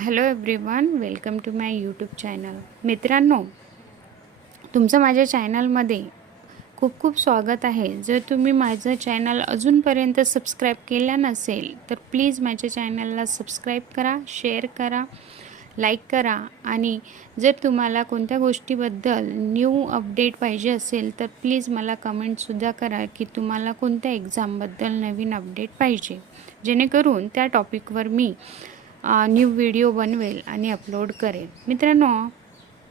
Hello everyone, welcome to my YouTube channel. मित्रांनो, तुमचं माझ्या चॅनलमध्ये खूप खूप स्वागत आहे. जर तुम्ही माझं चॅनल अजूनपर्यंत सबस्क्राईब केलं नसेल तर प्लीज माझ्या चॅनलला सबस्क्राईब करा, शेअर करा, लाईक करा. आणि जर तुम्हाला कोणत्या गोष्टीबद्दल न्यू अपडेट पाहिजे असेल तर प्लीज मला कमेंटसुद्धा करा की तुम्हाला कोणत्या एक्झामबद्दल नवीन अपडेट पाहिजे, जेणेकरून त्या टॉपिकवर मी न्यू व्हिडिओ बनवेल आणि अपलोड करेल. मित्रांनो,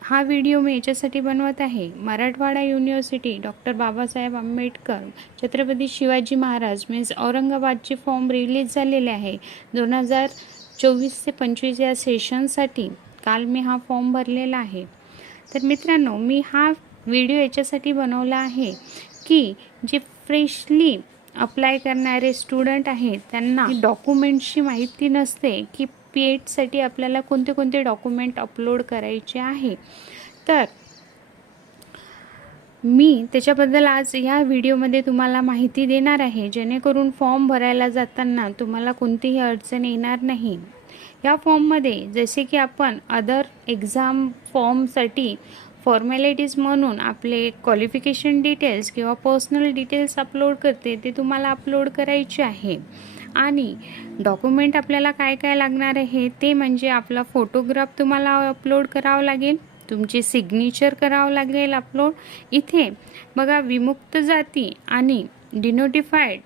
हा व्हिडिओ मी याच्यासाठी बनवत आहे. Marathwada university doctor Babasaheb Ambedkar Chhatrapati Shivaji Maharaj means औरंगाबादचे फॉर्म रिलीज झालेले आहे 2024 ते 25 या सेशनसाठी. काल मी हा फॉर्म भरलेला आहे. तर मित्रांनो, मी हा व्हिडिओ याच्यासाठी बनवला आहे की जे फ्रेशली अप्लाय करणारे स्टुडंट आहेत त्यांना डॉक्युमेंट्सची माहिती नसते की PETसाठी आपल्याला कोणते कोणते डॉक्युमेंट अपलोड करायचे आहे. तर मी त्याच्याबद्दल आज या व्हिडिओमध्ये तुम्हाला माहिती देणार आहे, जेणेकरून फॉर्म भरायला जाताना तुम्हाला कोणतीही अडचण येणार नाही. या फॉर्ममध्ये जसे की आपण अदर एक्झाम फॉर्मसाठी फॉर्मॅलिटीज म्हणून आपले क्वालिफिकेशन डिटेल्स किंवा पर्सनल डिटेल्स अपलोड करते, ते तुम्हाला अपलोड करायचे आहे. आणि डॉक्युमेंट आपल्याला काय काय लागणार आहे ते म्हणजे आपला फोटोग्राफ तुम्हाला अपलोड करावा लागेल, तुमची सिग्नेचर करावं लागेल अपलोड. इथे बघा, विमुक्त जाती आणि डिनोटिफाईड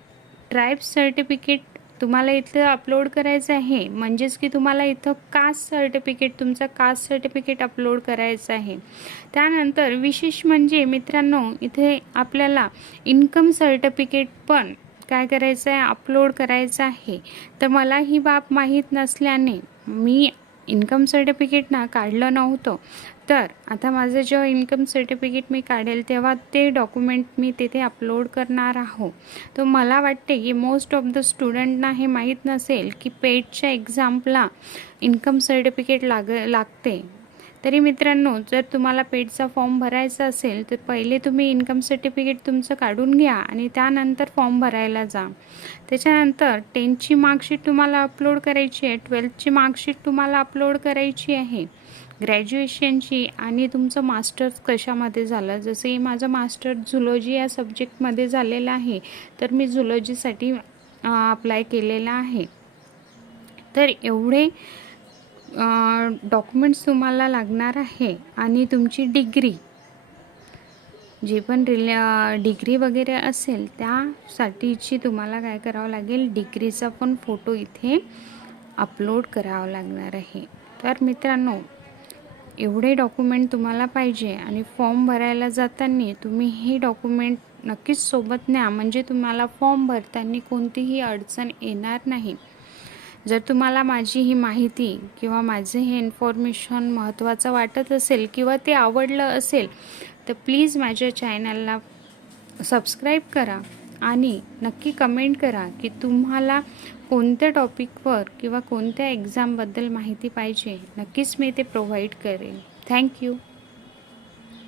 ट्राईब सर्टिफिकेट तुम्हाला इथं अपलोड करायचं आहे. म्हणजेच की तुम्हाला इथं कास्ट सर्टिफिकेट, तुमचं कास्ट सर्टिफिकेट अपलोड करायचं आहे. त्यानंतर विशेष म्हणजे मित्रांनो, इथे आपल्याला इन्कम सर्टिफिकेट पण काय करायचं आहे, अपलोड करायचं आहे. तर मला ही बाब माहीत नसल्याने मी इन्कम सर्टिफिकेट काढलं नव्हतं. तर आता माझं जेव्हा इन्कम सर्टिफिकेट मी काढेल तेव्हा ते डॉक्युमेंट मी तिथे अपलोड करणार आहो. तर मला वाटते की मोस्ट ऑफ द स्टुडंटना हे माहीत नसेल की पेटच्या एक्झामला इन्कम सर्टिफिकेट लागते. तरी मित्रांनो, जर तुम्हाला पेटचा फॉर्म भरायचा असेल तर पहिले तुम्ही इन्कम सर्टिफिकेट तुमचं काढून घ्या आणि त्यानंतर फॉर्म भरायला जा. त्याच्यानंतर 10ची मार्कशीट तुम्हाला अपलोड करायची आहे, 12ची मार्कशीट तुम्हाला अपलोड करायची आहे, ग्रॅज्युएशनची आणि तुमचं मास्टर्स कशामध्ये झालं. जसे की माझं मास्टर झुलॉजी या सब्जेक्टमध्ये झालेलं आहे, तर मी झुलॉजीसाठी अप्लाय केलेला आहे. तर एवढे डॉक्युमेंट्स तुम्हाला लागणार आहे. आणि तुमची डिग्री, जे पण डिग्री वगैरे असेल त्यासाठीची तुम्हाला काय करावं लागेल, डिग्रीचा पण फोटो इथे अपलोड करावा लागणार आहे. तर मित्रांनो, एवढे डॉक्युमेंट तुम्हाला पाहिजे आणि फॉर्म भरायला जाताना तुम्ही हे डॉक्युमेंट नक्कीच सोबत न्या, म्हणजे तुम्हाला फॉर्म भरताना कोणतीही अडचण येणार नाही. जर तुम्हाला माझी ही माहिती किंवा माझे हे इन्फॉर्मेशन महत्त्वाचं वाटत असेल किंवा ते आवडलं असेल तर प्लीज माझ्या चॅनलला सबस्क्राईब करा आणि नक्की कमेंट करा की तुम्हाला कोणत्या टॉपिकवर किंवा कोणत्या एक्झामबद्दल माहिती पाहिजे. नक्कीच मी ते प्रोव्हाइड करेन. थँक्यू.